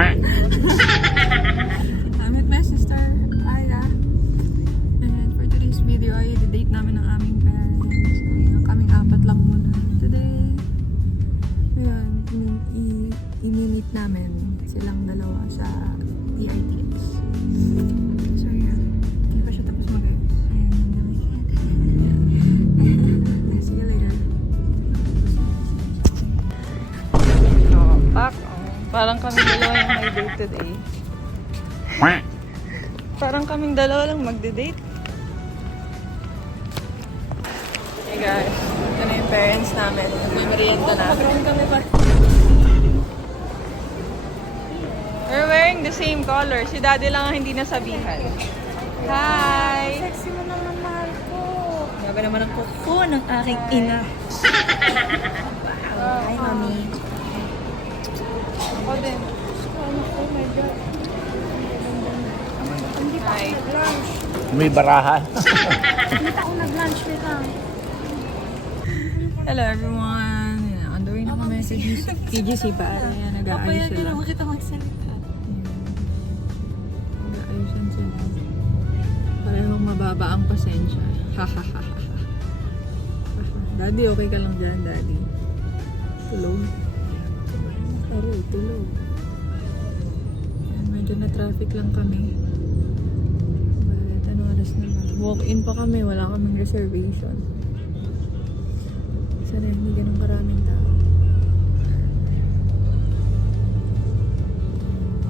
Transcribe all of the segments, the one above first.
I'm with my sister, Aya. And for today's video ay i-date namin ng aming parents. Ayun, kaming apat lang muna today. Ayun, i-meet namin silang dalawa sa DITS. So yeah, hindi pa siya tapos mag-ayos. See you later. Pak. Parang kami dalawa yung may date today. Parang kaming dalawa lang magde-date. Hey guys, ito na yung parents namin. Nagmimerienda na. Kami pa. We're wearing the same color. Si daddy lang ang hindi nasabihan. Hi! Sexy mo naman, mahal ko. Grabe naman ang kuko ng aking ina. Hi, mami. Ako din. Oh my God. Hindi pa Hi. ako nag-lunch. May barahan. Hindi pa ako nag-lunch nila. Hello everyone. On the way na kami sa TGC pa. Ayan, nag-aayos sila. Bakit ako magsalita? Nag-aayusan sila. Parehong mababa ang pasensya. Hahaha. Daddy, okay ka lang dyan, Daddy? Tulog. Aray, tulog. Ayan, medyo na-traffic lang kami. But ano oras na ba? Walk-in pa kami, wala kaming reservation. Sana hindi ganun karaming tao.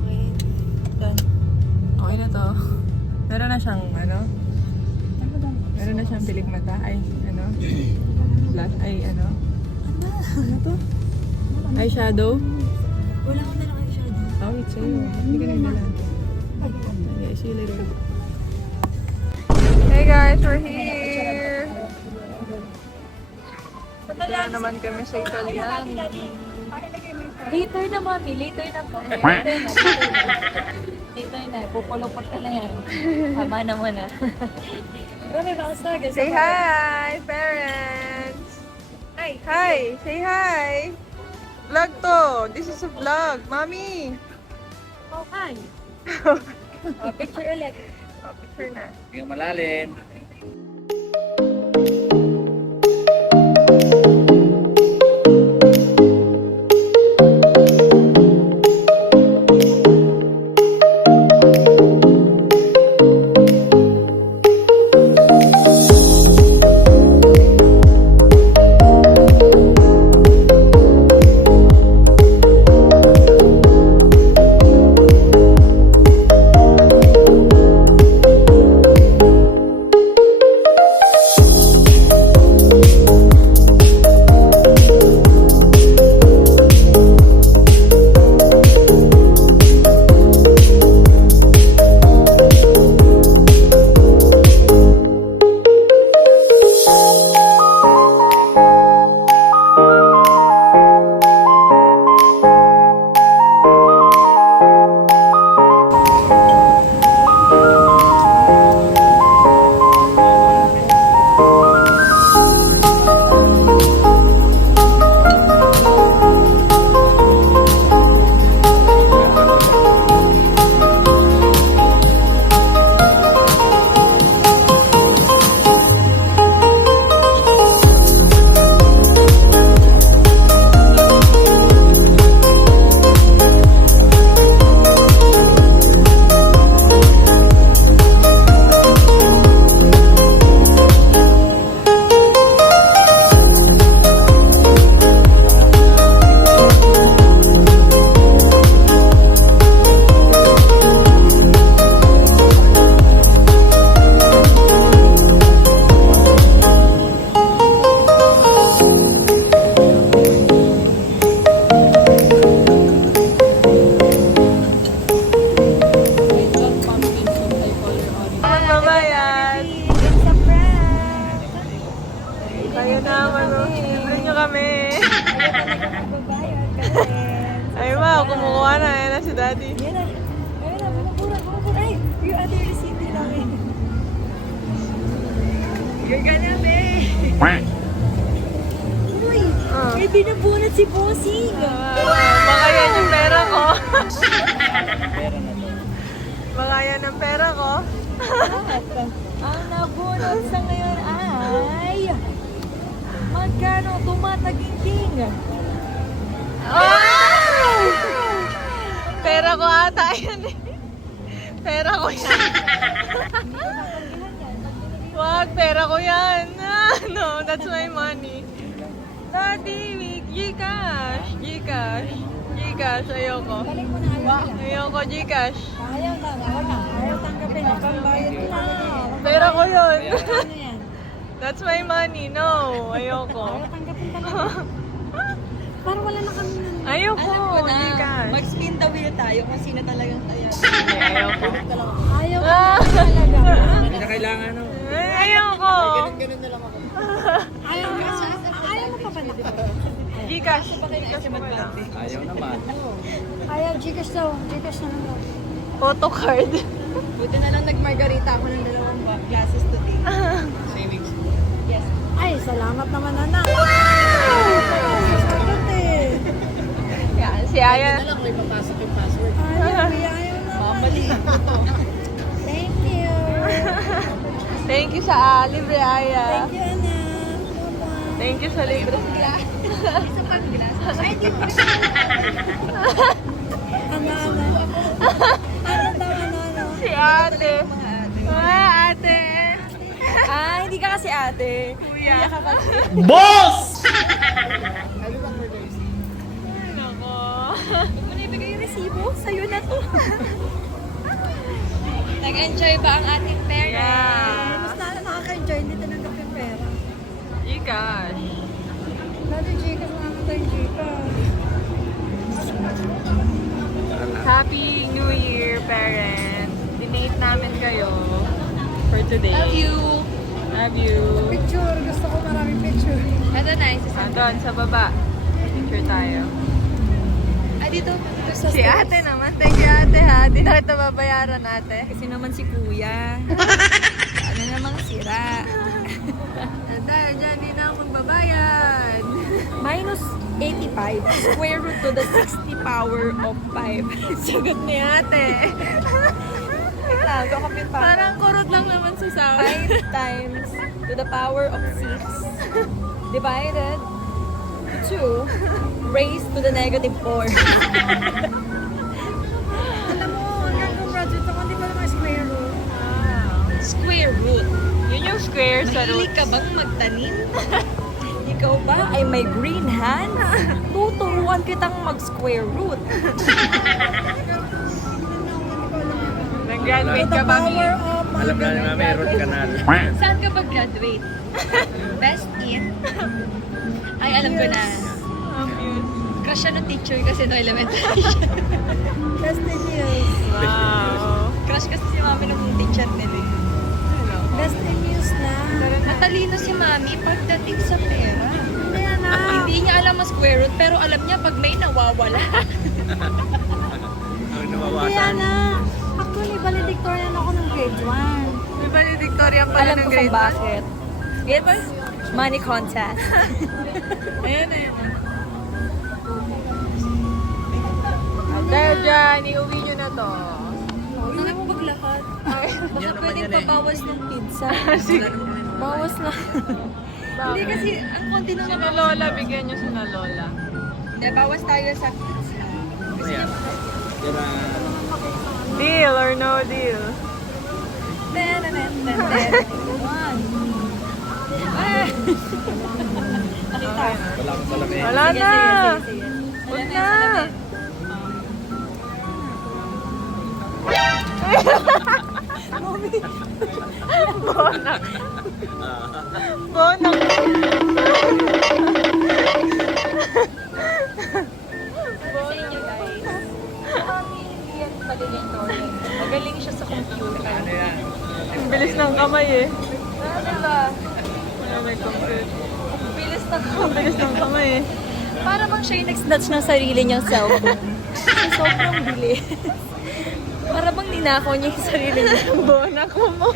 Okay. Done. Okay na to. Meron na siyang ano? Meron na siyang pilik mata. Ay, ano? Blush. Ay, ano? Ano to? Eyeshadow? Wala akong dalang eyeshadow. Oh, it's sa'yo. Hindi ka nagdala. Okay, see you later. Hey guys, we're here! Dala naman kami sa Italian. Later na, mami. Later na po. Later na. Pupulupot ka na yan. Tama naman na. Say hi, parents! Hi! Hi! Say hi! Vlog to! This is a vlog, Mommy! Oh, hi! Picture ulit. Oh, picture na. Yung malalim. Ay, wow, kumukuha na. Ayan na si Daddy. Yan na. Ayun na, bumabura. Ay, yung other receipt namin. You're gonna be. Uy, may binabunot si Bossing. Baka yan yung pera ko. Pera na to. Baka yan ang pera ko. Ang nabunot sa ngayon ay magkano tumataginting? Wow! Pera ko ata yan eh. Pera ko yan. Wag, pera ko yan. No, that's my money. Daddy, Gcash. Gcash. Gcash, ayoko. Balik mo na Ayoko, Gcash. Ayaw na, ayaw tanggapin. Pambayad ko na. Pera ko yun. Ano yan? That's my money. No, ayoko. Ayaw tanggapin talaga. Parang wala na kami nun. Ayoko, Alam ko na, Gcash. mag-spin the wheel tayo kung sino talagang tayo. Ayoko. Ayaw ko talaga. Hindi na kailangan, no? Ayoko. Ganun na lang ako. Ayaw mo pa pala, di ba? Gcash. Ayaw naman. Ayaw, Gcash daw. Gcash na lang daw. Photo card. Buti na lang nag-margarita ako ng 2 glasses today. Savings. Yes. Ay, salamat naman, anak. Wow! Sagot eh. Yan, si Aya. Lang, may papasok yung password. Ayaw naman. Thank you. Thank you sa libre, Aya. Thank you, anak. Bye-bye. Thank you sa libre. Ay, di ba? Ano? Ano daw, ano? Si ate. Ah, ate. Hindi ka kasi ate. Kuya. ka kasi. Boss! Nako. Huwag mo na ibigay yung resibo. Sa'yo na to. Nag-enjoy ba ang ating pera? Yeah. Mas nakaka-enjoy. Hindi tinanggap yung pera. Gcash. Dati Gcash, makakata yung Gcash. Happy New Year, parents. Dinate namin kayo for today. Love you. Love you. Picture. Gusto ko maraming picture. Ito na, isa sa... Doon, sa baba. Picture tayo. Dito sa Si ate naman. Thank you, ate, ha. Di na kita babayaran, ate. Kasi naman si kuya. Ano namang sira. Ate, dyan, di na ako magbabayad. Minus 85. Square root to the 60 power of 5. Sagot ni ate. Tago kami pa. Parang kurot lang naman sa sahod. 5 times to the power of 6 divided 2 raised to the negative 4. Alam mo, hanggang kung graduate ako, hindi pa naman square root. Square root. Yun yung square sa Mahilig root. ka bang magtanim? Ikaw ba ay may green hands? Tuturuan kitang mag-square root. Nag-graduate ka ba? Alam na naman, may root canal. Saan ka pag-graduate? Best in? Ay, alam ko na. Crush siya ng teacher kasi no elementary siya. Best in news. Wow. Crush kasi si mami nung teacher nila. Best in news na. Matalino si mami pagdating sa pera. Hindi niya alam ang square root, pero alam niya pag may nawawala. Ang nawawasan. Actually, valedictorian ako ng grade 1. May valedictorian pala Alam ng ko kung grade bakit. It's money contest. Ayan, ayan. Dahil dyan, iuwi nyo na to. Huwag na mo maglakad. Baka Yan naman pwedeng yan eh. pabawas ng pizza. Sige. Bawas na. Hindi kasi, ang konti na Sina Lola, bigyan nyo sina Lola. Hindi, bawas tayo sa pizza. Ayan. Tira. Deal or no deal? Ten. One. Ah! Nakita. Wala akong salamin. Wala Sige, na! sige, sige. Huwag Salamin, na! salamin. Bonak. Bonak. Sa inyo guys. Kami hindi yan valedictorian. Magaling siya sa computer. Ano yan? Ang bilis ng kamay eh. Diba? Ano may computer? Ang bilis na Ang bilis ng kamay eh. Para bang siya yung nag-snatch ng sarili niyang cellphone. Sa sobrang bilis. Para bang ninakaw niya yung sarili niya. Bonak mo.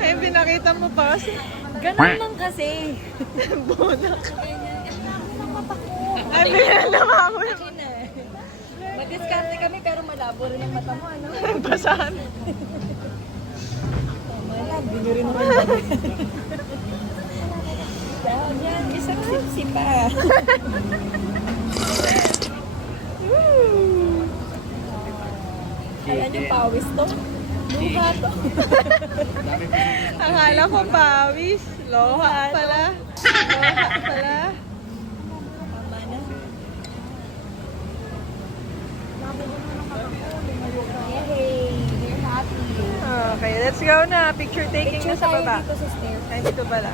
Ay, pinakita mo pa kasi. Ganun lang kasi. Bonak. Ang mata ko. Ay, binalama mo. Akin na. Diskarte kami pero malabo rin ang mata mo, ano? Basahan. Tama lang, bili rin naman dahon yan, isang sipsi pa. Alam niyo, pawis to. Luha to. Akala ko pawis. Loha pala. Loha pala. Tama na. Yay! We're happy. Okay, let's go na. Picture taking na sa baba. Dito sa stairs. Ay, dito pala.